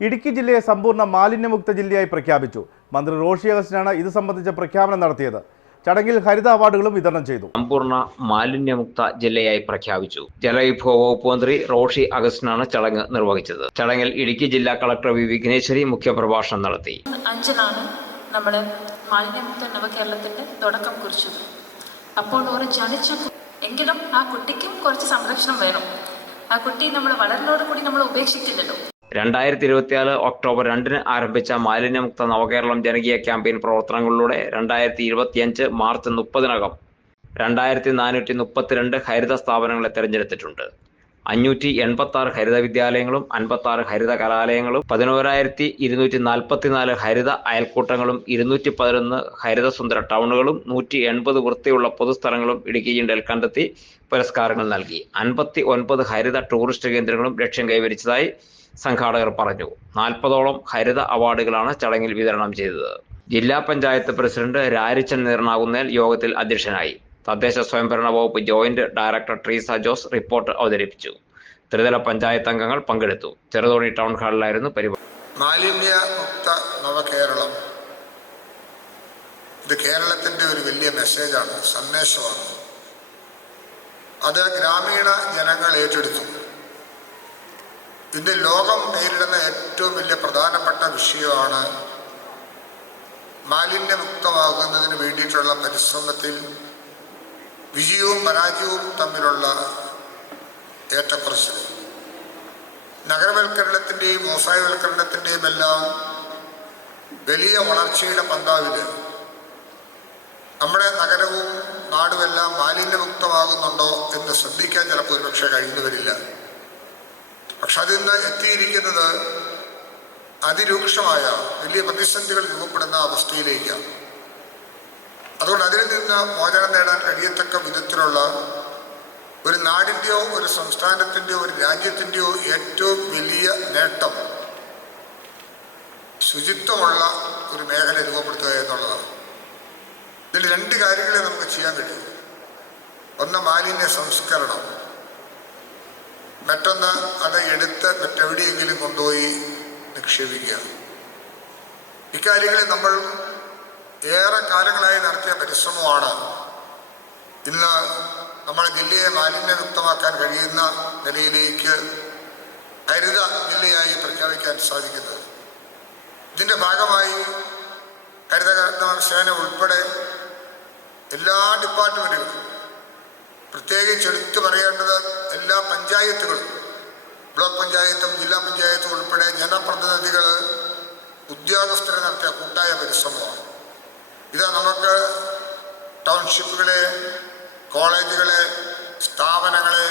ഇടുക്കി ജില്ലയെ സമ്പൂർണ മാലിന്യമുക്ത ജില്ലയായി പ്രഖ്യാപിച്ചു. മന്ത്രി റോഷി അഗസ്റ്റിനാണ് ഇത് സംബന്ധിച്ച പ്രഖ്യാപനം നടത്തിയത്. ചടങ്ങിൽ ഹരിത അവാർഡുകളും വിതരണം ചെയ്തു. സമ്പൂർണ മാലിന്യമുക്ത ജില്ലയായി പ്രഖ്യാപിച്ചു. ജലവിഭവ വകുപ്പ് മന്ത്രി റോഷി അഗസ്റ്റിനാണ് ചടങ്ങ് നിർവഹിച്ചത്. ചടങ്ങിൽ ഇടുക്കി ജില്ലാ കളക്ടർ വി. വിഘ്നേശ്വരി മുഖ്യപ്രഭാഷണം നടത്തി. അഞ്ചിനാണ് നമ്മൾ മാലിന്യമുക്ത നവകേരളത്തിന്റെ തുടക്കം കുറിച്ചത്. അപ്പോൾ ഒരു ജനിച്ച എങ്കിലും ആ കുട്ടിക്കും കുറച്ച് സംരക്ഷണം വേണം. ആ കുട്ടി നമ്മൾ വളരുന്നതോടുകൂടി കൂടി നമ്മൾ ഉപേക്ഷിക്കില്ലല്ലോ. രണ്ടായിരത്തി ഇരുപത്തിയാൽ ഒക്ടോബർ രണ്ടിന് ആരംഭിച്ച മാലിന്യമുക്ത നവകേരളം ജനകീയ ക്യാമ്പയിൻ പ്രവർത്തനങ്ങളിലൂടെ രണ്ടായിരത്തി ഇരുപത്തിയഞ്ച് മാർച്ച് മുപ്പതിനകം രണ്ടായിരത്തി നാനൂറ്റി മുപ്പത്തിരണ്ട് ഹരിത സ്ഥാപനങ്ങളെ തിരഞ്ഞെടുത്തിട്ടുണ്ട്. അഞ്ഞൂറ്റി എൺപത്തി ആറ് ഹരിത വിദ്യാലയങ്ങളും അൻപത്തി ആറ് ഹരിത കലാലയങ്ങളും പതിനോരായിരത്തി ഇരുന്നൂറ്റി നാൽപ്പത്തിനാല് ഹരിത അയൽക്കൂട്ടങ്ങളും ഇരുന്നൂറ്റി പതിനൊന്ന് ഹരിത സുന്ദര ടൗണുകളും നൂറ്റി എൺപത് വൃത്തിയുള്ള പൊതുസ്ഥലങ്ങളും ഇടുക്കി ജില്ലയിൽ കണ്ടെത്തി പുരസ്കാരങ്ങൾ നൽകി. അൻപത്തി ഒൻപത് ഹരിത ടൂറിസ്റ്റ് കേന്ദ്രങ്ങളും ലക്ഷ്യം കൈവരിച്ചതായി സംഘാടകർ പറഞ്ഞു. നാൽപ്പതോളം ഹരിത അവാർഡുകളാണ് ചടങ്ങിൽ വിതരണം ചെയ്തത്. ജില്ലാ പഞ്ചായത്ത് പ്രസിഡന്റ് രാരിച്ചൻ നീർണാകുന്നേൽ യോഗത്തിൽ അധ്യക്ഷനായി. തദ്ദേശ സ്വയംഭരണ വകുപ്പ് joint director Treesa Jose report അവതരിപ്പിച്ചു. ത്രിതല പഞ്ചായത്ത് അംഗങ്ങൾ പങ്കെടുത്തു. ചെറുതോണി ടൗൺ ഹാളിലായിരുന്നു പരിപാടി. മാലിന്യമുക്ത നവകേരളം ഇത് കേരളത്തിന്റെ ഒരു വലിയ മെസ്സേജാണ് സന്ദേശമാണ്. അത് ഗ്രാമീണ ജനങ്ങൾ ഏറ്റെടുത്തു. ഇന്ന് ലോകം നേരിടുന്ന ഏറ്റവും വലിയ പ്രധാനപ്പെട്ട വിഷയമാണ് മാലിന്യമുക്തമാകുന്നതിന് വേണ്ടിയിട്ടുള്ള പരിശ്രമത്തിൽ വിജയവും പരാജയവും തമ്മിലുള്ള ഏറ്റക്കുറച്ചിൽ നഗരവൽക്കരണത്തിന്റെയും വ്യവസായവൽക്കരണത്തിന്റെയും എല്ലാം വലിയ വളർച്ചയുടെ പന്താവിൽ നമ്മുടെ നഗരവും നാടുമെല്ലാം മാലിന്യമുക്തമാകുന്നുണ്ടോ എന്ന് ശ്രദ്ധിക്കാൻ ചിലപ്പോൾ ഒരുപക്ഷെ കഴിഞ്ഞു വരില്ല. പക്ഷെ അതിൽ നിന്ന് എത്തിയിരിക്കുന്നത് അതിരൂക്ഷമായ വലിയ പ്രതിസന്ധികൾ രൂപപ്പെടുന്ന അവസ്ഥയിലേക്കാണ്. അതുകൊണ്ട് അതിൽ നിന്ന് മോചനം നേടാൻ കഴിയത്തക്ക വിധത്തിലുള്ള ഒരു നാടിന്റെയോ ഒരു സംസ്ഥാനത്തിന്റെയോ ഒരു രാജ്യത്തിന്റെയോ ഏറ്റവും വലിയ നേട്ടം ശുചിത്വമുള്ള ഒരു മേഖല രൂപപ്പെടുത്തുക എന്നുള്ളതാണ്. ഇതിൽ രണ്ട് കാര്യങ്ങളെ നമുക്ക് ചെയ്യാൻ കഴിയും. ഒന്ന് മാലിന്യ സംസ്കരണം. മറ്റൊന്ന് അത് എടുത്ത് മറ്റെവിടെയെങ്കിലും കൊണ്ടുപോയി നിക്ഷേപിക്കുക. ഇക്കാര്യങ്ങളിൽ നമ്മൾ ഏറെ കാലങ്ങളായി നടത്തിയ പരിശ്രമമാണ് ഇന്ന് നമ്മുടെ ജില്ലയെ മാലിന്യമുക്തമാക്കാൻ കഴിയുന്ന നിലയിലേക്ക് ഹരിത ജില്ലയായി പ്രഖ്യാപിക്കാൻ സാധിക്കുന്നത്. ഇതിന്റെ ഭാഗമായി ഹരിതകർമ്മ സേന ഉൾപ്പെടെ എല്ലാ ഡിപ്പാർട്ട്മെന്റുകളും പ്രത്യേകിച്ച് എടുത്തു പറയേണ്ടത് എല്ലാ പഞ്ചായത്തുകളും ബ്ലോക്ക് പഞ്ചായത്തും ജില്ലാ പഞ്ചായത്തും ഉൾപ്പെടെ ജനപ്രതിനിധികൾ ഉദ്യോഗസ്ഥരെ നടത്തിയ കൂട്ടായ പരിശ്രമമാണ്. ഇത് നമുക്ക് ടൗൺഷിപ്പുകളെ കോളേജുകളെ സ്ഥാപനങ്ങളെ